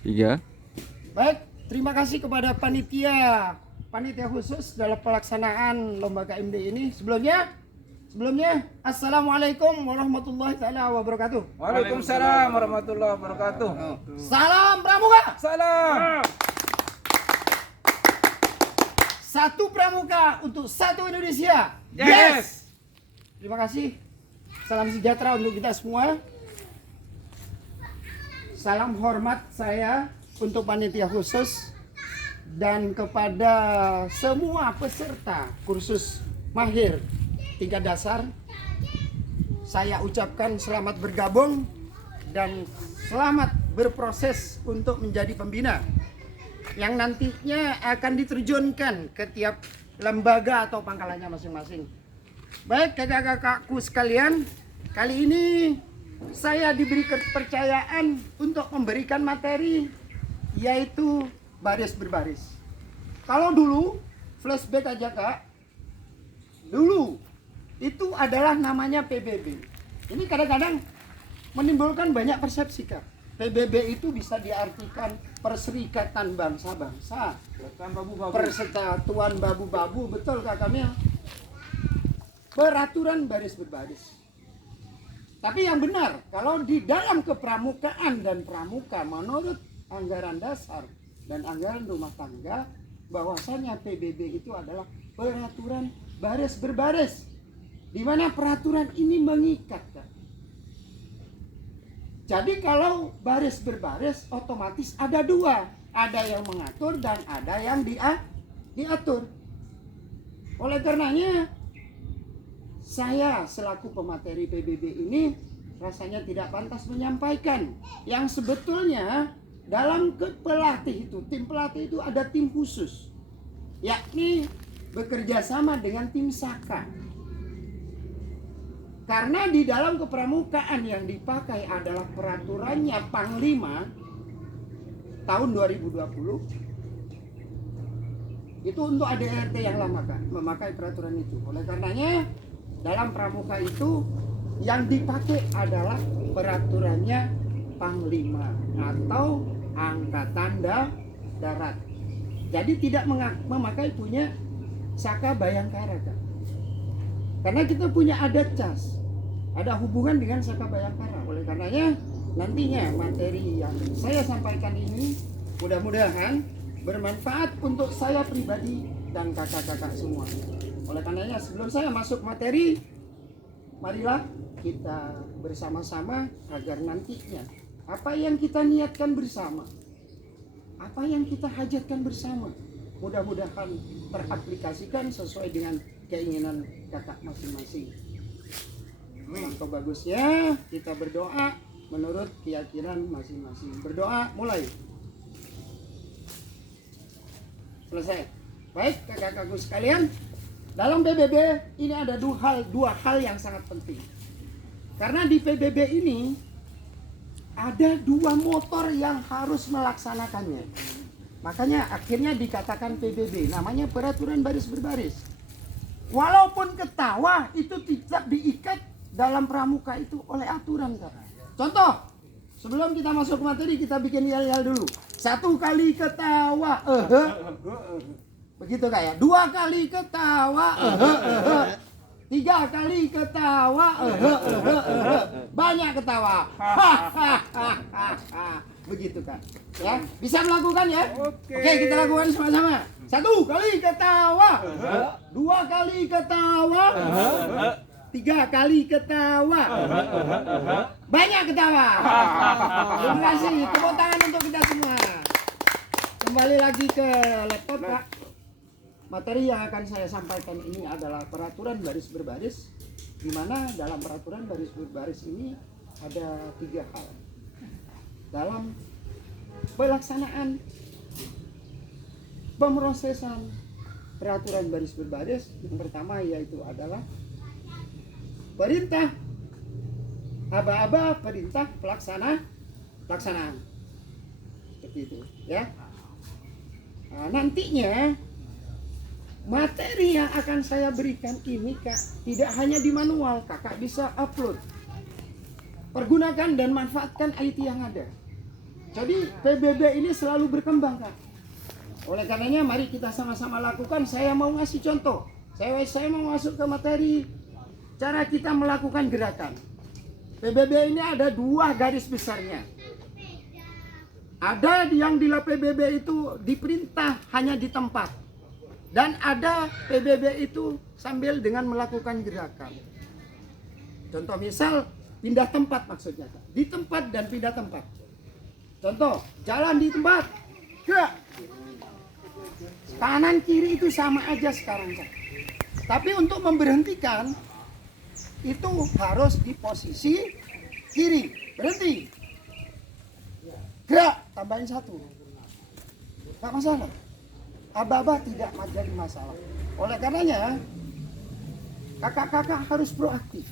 Tiga. Baik, terima kasih kepada panitia khusus dalam pelaksanaan lomba KMD ini. Sebelumnya, Assalamualaikum warahmatullahi taala wabarakatuh. Waalaikumsalam warahmatullahi wabarakatuh. Salam Pramuka. Salam. Satu Pramuka untuk satu Indonesia. Yes. Terima kasih. Salam sejahtera untuk kita semua. Salam hormat saya untuk panitia khusus dan kepada semua peserta kursus mahir tingkat dasar. Saya ucapkan selamat bergabung dan selamat berproses untuk menjadi pembina yang nantinya akan diterjunkan ke tiap lembaga atau pangkalannya masing-masing. Baik kakak-kakakku sekalian, kali ini saya diberi kepercayaan untuk memberikan materi yaitu baris berbaris. Kalau dulu, flashback aja kak, dulu itu adalah namanya PBB. Ini kadang-kadang menimbulkan banyak persepsi kak. PBB itu bisa diartikan Perserikatan Bangsa-Bangsa, Persatuan Babu-Babu, betul kak Kamil. Peraturan baris berbaris. Tapi yang benar, kalau di dalam kepramukaan dan pramuka menurut anggaran dasar dan anggaran rumah tangga, bahwasanya PBB itu adalah peraturan baris berbaris, di mana peraturan ini mengikat kak. Jadi kalau baris berbaris otomatis ada dua, ada yang mengatur dan ada yang diatur. Oleh karenanya saya selaku pemateri PBB ini rasanya tidak pantas menyampaikan yang sebetulnya dalam pelatih itu, tim pelatih itu ada tim khusus, yakni bekerja sama dengan tim Saka. Karena di dalam kepramukaan yang dipakai adalah peraturannya Panglima tahun 2020. Itu untuk ADRT yang lama kan, memakai peraturan itu. Oleh karenanya dalam pramuka itu yang dipakai adalah peraturannya Panglima atau Angkatan Darat. Jadi tidak memakai punya Saka Bayangkara kan. Karena kita punya adat cas, ada hubungan dengan Saka Bayangkara. Oleh karenanya nantinya materi yang saya sampaikan ini mudah-mudahan bermanfaat untuk saya pribadi dan kakak-kakak semua. Oleh karenanya sebelum saya masuk materi, marilah kita bersama-sama agar nantinya apa yang kita niatkan bersama, apa yang kita hajatkan bersama, mudah-mudahan teraplikasikan sesuai dengan keinginan kakak masing-masing. Langkah bagusnya kita berdoa menurut keyakinan masing-masing. Berdoa mulai. Selesai. Baik kakak-kakakku sekalian, dalam PBB ini ada dua hal yang sangat penting. Karena di PBB ini ada dua motor yang harus melaksanakannya. Makanya akhirnya dikatakan PBB, namanya peraturan baris berbaris. Walaupun ketawa itu tidak diikat dalam pramuka itu oleh aturan kak. Contoh, sebelum kita masuk materi kita bikin yel-yel dulu. 1 kali ketawa, begitu kak ya. 2 kali ketawa, 3 kali ketawa, banyak ketawa, begitu kan? Ya, bisa melakukan ya? Oke, kita lakukan sama-sama. 1 kali ketawa, 2 kali ketawa, 3 kali ketawa, banyak ketawa. Terima kasih, tepuk tangan untuk kita semua. Kembali lagi ke laptop Pak. Materi yang akan saya sampaikan ini adalah peraturan baris berbaris, di mana dalam peraturan baris berbaris ini ada 3 hal. Dalam pelaksanaan pemrosesan peraturan baris berbaris, yang pertama yaitu adalah perintah aba-aba, perintah pelaksanaan. Seperti itu ya. Nah, nantinya materi yang akan saya berikan ini kak tidak hanya di manual, kakak bisa upload. Pergunakan dan manfaatkan IT yang ada. Jadi PBB ini selalu berkembang, Kak. Oleh karenanya mari kita sama-sama lakukan. Saya mau ngasih contoh. Saya mau masuk ke materi cara kita melakukan gerakan. PBB ini ada 2 garis besarnya. Ada yang di PBB itu diperintah hanya di tempat. Dan ada PBB itu sambil dengan melakukan gerakan. Contoh misal pindah tempat maksudnya, Kak. Di tempat dan pindah tempat. Contoh, jalan di tempat, gerak. Kanan kiri itu sama aja sekarang, Kak. Tapi untuk memberhentikan itu harus di posisi kiri, berhenti. Gerak, tambahin 1. Gak masalah. Aba-aba tidak jadi masalah. Oleh karenanya, kakak-kakak harus proaktif.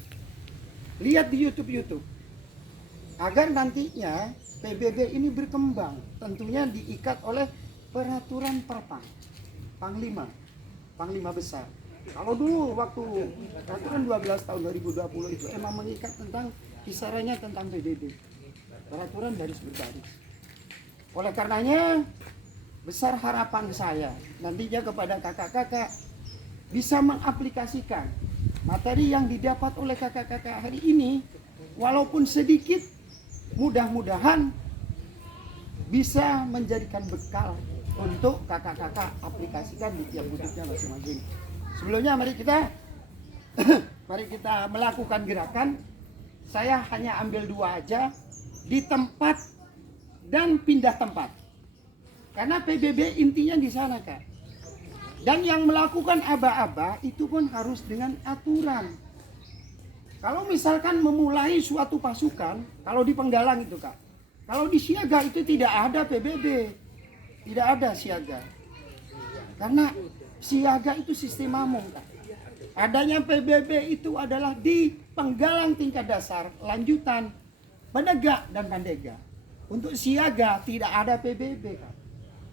Lihat di YouTube. Agar nantinya PBB ini berkembang. Tentunya diikat oleh peraturan Perpang. Panglima besar. Kalau dulu waktu peraturan 12 tahun 2020 itu emang mengikat tentang kisarannya tentang PBB. Peraturan baris berbaris. Oleh karenanya besar harapan saya nantinya kepada kakak-kakak bisa mengaplikasikan materi yang didapat oleh kakak-kakak hari ini, walaupun sedikit, mudah-mudahan bisa menjadikan bekal untuk kakak-kakak aplikasikan di tiap butuhnya masing-masing. Sebelumnya mari kita melakukan gerakan. Saya hanya ambil 2 aja, di tempat dan pindah tempat. Karena PBB intinya di sana, Kak. Dan yang melakukan aba-aba itu pun harus dengan aturan. Kalau misalkan memulai suatu pasukan, kalau di Penggalang itu, Kak. Kalau di siaga itu tidak ada PBB. Tidak ada siaga. Karena siaga itu sistem amung, Kak. Adanya PBB itu adalah di Penggalang tingkat dasar, lanjutan, Penegak dan Pandega. Untuk siaga tidak ada PBB, Kak.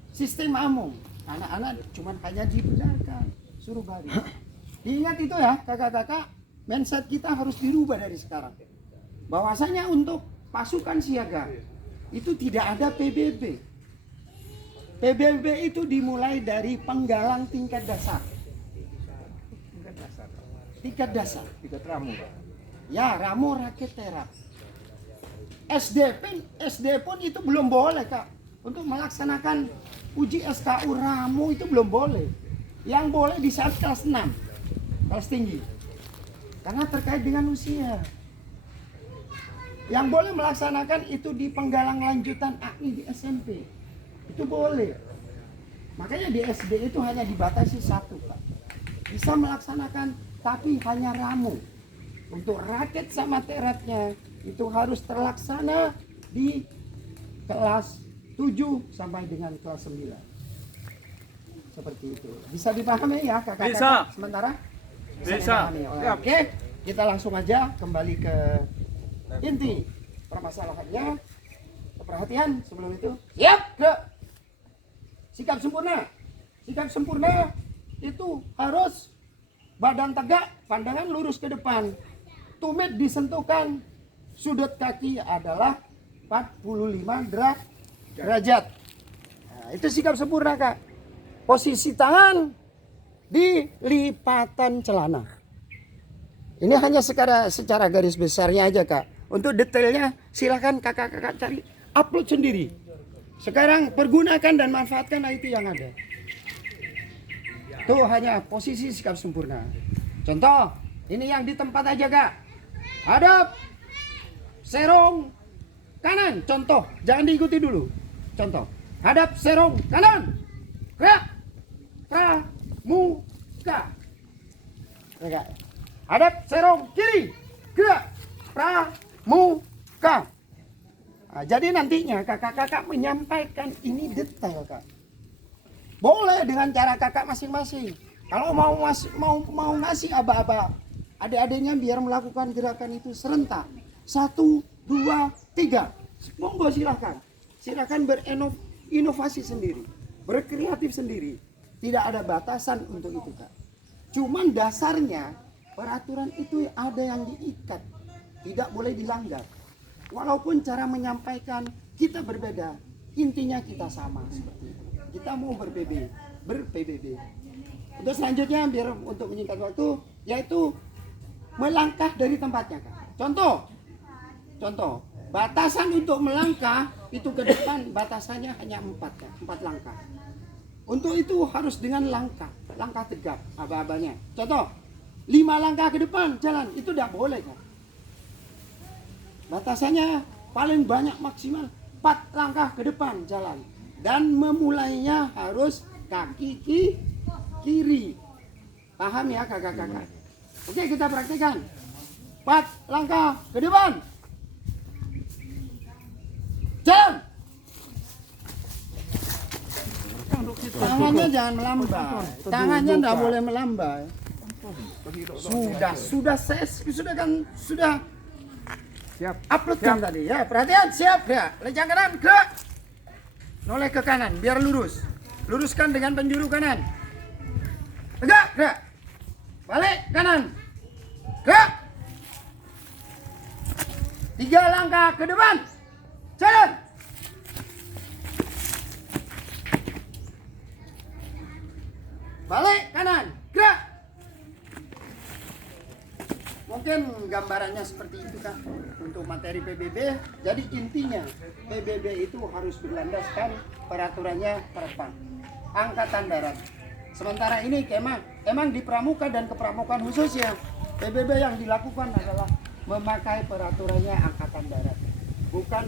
Sistem amung. Anak-anak cuma hanya di belakang, suruh baris. Diingat itu ya, kakak-kakak, mindset kita harus dirubah dari sekarang. Bahwasanya untuk pasukan siaga itu tidak ada PBB. PBB itu dimulai dari Penggalang tingkat dasar. Tingkat dasar. Tingkat ramu. Ya, ramu rakit terap. SD pun itu belum boleh, Kak. Untuk melaksanakan uji SKU ramu itu belum boleh. Yang boleh di saat kelas 6, kelas tinggi. Karena terkait dengan usia. Yang boleh melaksanakan itu di Penggalang lanjutan AI di SMP. Itu boleh. Makanya di SD itu hanya dibatasi 1, Pak. Bisa melaksanakan tapi hanya ramu. Untuk raket sama teratnya itu harus terlaksana di kelas 7 sampai dengan kelas 9. Seperti itu. Bisa dipahami ya kakak-kakak? Bisa. Sementara? Bisa. Oke, kita langsung aja kembali ke inti permasalahannya. Perhatian sebelum itu. Siap, Kak. Sikap sempurna. Sikap sempurna itu harus badan tegak, pandangan lurus ke depan. Tumit disentuhkan, sudut kaki adalah 45 derajat. Nah, itu sikap sempurna, Kak. Posisi tangan di lipatan celana. Ini hanya secara garis besarnya aja, Kak. Untuk detailnya silakan kakak-kakak cari, upload sendiri. Sekarang pergunakan dan manfaatkan IT yang ada. Tuh hanya posisi sikap sempurna. Contoh, ini yang di tempat aja, Kak. Hadap, serong, kanan. Contoh, jangan diikuti dulu. Contoh, hadap, serong, kanan. Gerak, pramuka. Hadap, serong, kiri. Gerak, pramuka. Nah, jadi nantinya kakak-kakak menyampaikan ini detail, Kak. Boleh dengan cara kakak masing-masing. Kalau mau ngasih aba-aba adik-adiknya biar melakukan gerakan itu serentak. 1, 2, 3. Monggo silahkan. Silahkan berinovasi sendiri. Berkreatif sendiri. Tidak ada batasan untuk itu, Kak. Cuman dasarnya peraturan itu ada yang diikat. Tidak boleh dilanggar. Walaupun cara menyampaikan kita berbeda, intinya kita sama seperti itu. Kita mau ber-PBB. Untuk selanjutnya biar untuk menyingkat waktu, yaitu melangkah dari tempatnya, Kak. Contoh, batasan untuk melangkah itu ke depan batasannya hanya 4 langkah. Untuk itu harus dengan langkah tegap, aba-abanya. Contoh, 5 langkah ke depan jalan, itu tidak boleh, Kak. Batasannya paling banyak maksimal 4 langkah ke depan jalan. Dan memulainya harus kaki kiri. Paham ya kakak-kakak? Oke, kita praktikkan. 4 langkah ke depan. Jalan. Tangannya jangan melambai. Tangannya tidak boleh melambai. Sudah Siap. uploadkan tadi ya. Perhatian, siap ya. Lencang kanan, gerak. Noleh ke kanan biar lurus. Luruskan dengan penjuru kanan. Tegak, gerak. Balik kanan. Gerak. 3 langkah ke depan. Jalan. Balik kanan. Gerak. Mungkin gambarannya seperti itu, Kak, untuk materi PBB. Jadi intinya PBB itu harus berlandaskan peraturannya Perpang Angkatan Darat. Sementara ini emang di pramuka dan kepramukaan khususnya PBB yang dilakukan adalah memakai peraturannya Angkatan Darat, bukan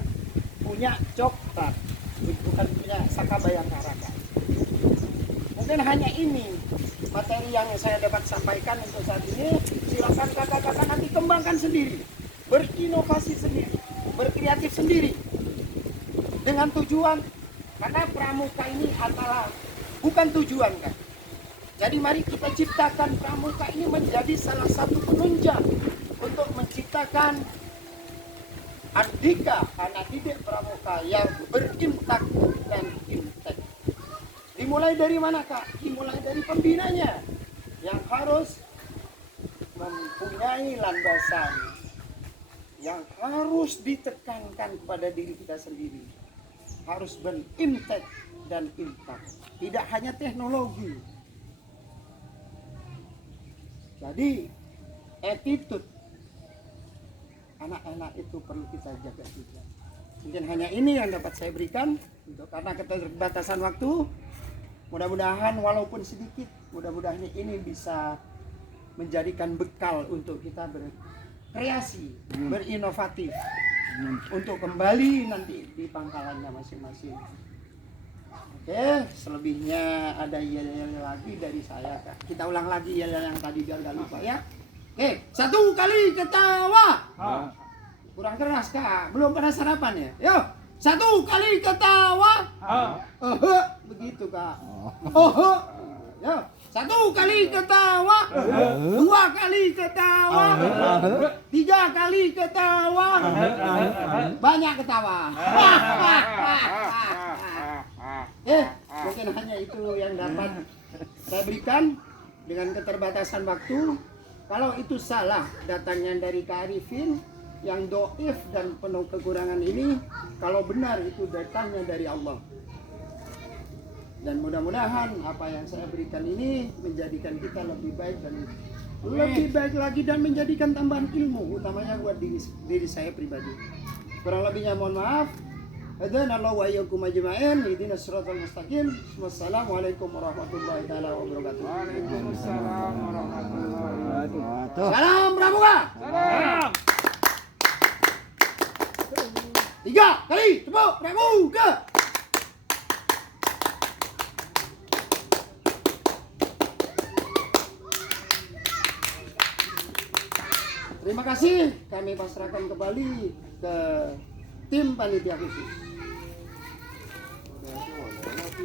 punya Coklat, bukan punya Saka Bayangkara, Kak. Mungkin hanya ini materi yang saya dapat sampaikan untuk saat ini. Silakan kakak-kakak nanti kembangkan sendiri, berinovasi sendiri, berkreatif sendiri dengan tujuan, karena pramuka ini adalah bukan tujuan, kan. Jadi mari kita ciptakan pramuka ini menjadi salah satu penunjang untuk menciptakan andika anak didik pramuka yang berintak dan intek. Dimulai dari mana, Kak? Dimulai dari pembinanya yang harus mempunyai landasan, yang harus ditekankan kepada diri kita sendiri. Harus berintek dan intak. Tidak hanya teknologi. Jadi attitude anak-anak itu perlu kita jaga juga. Mungkin hanya ini yang dapat saya berikan karena keterbatasan waktu. Mudah-mudahan walaupun sedikit, mudah-mudahan ini bisa menjadikan bekal untuk kita berkreasi, berinovatif untuk kembali nanti di pangkalannya masing-masing. Oke, selebihnya ada yel-yel lagi dari saya, Kak. Kita ulang lagi yel-yel yang tadi biar gak lupa ya. Oke, 1 kali ketawa. Kurang keras, Kak. Belum pada sarapan ya? Yuk, 1 kali ketawa. Begitu, Kak. Yuk, 1 kali ketawa. 2 kali ketawa. 3 kali ketawa. Banyak ketawa. Mungkin hanya itu yang dapat saya berikan dengan keterbatasan waktu. Kalau itu salah datangnya dari Kak Arifin yang doif dan penuh kekurangan ini, kalau benar itu datangnya dari Allah. Dan mudah-mudahan apa yang saya berikan ini menjadikan kita lebih baik dan lebih baik lagi dan menjadikan tambahan ilmu, utamanya buat diri saya pribadi. Kurang lebihnya mohon maaf. Hadanallahu wa iyyakum ajma'in. Ihdinas siratal mustaqim. Wassalamualaikum warahmatullahi taala wabarakatuh. Waalaikumsalam warahmatullahi wabarakatuh. Salam pramuka. Salam. 3 kali tepuk pramuka. Terima kasih, kami pasrahkan kembali ke tim panitia khusus.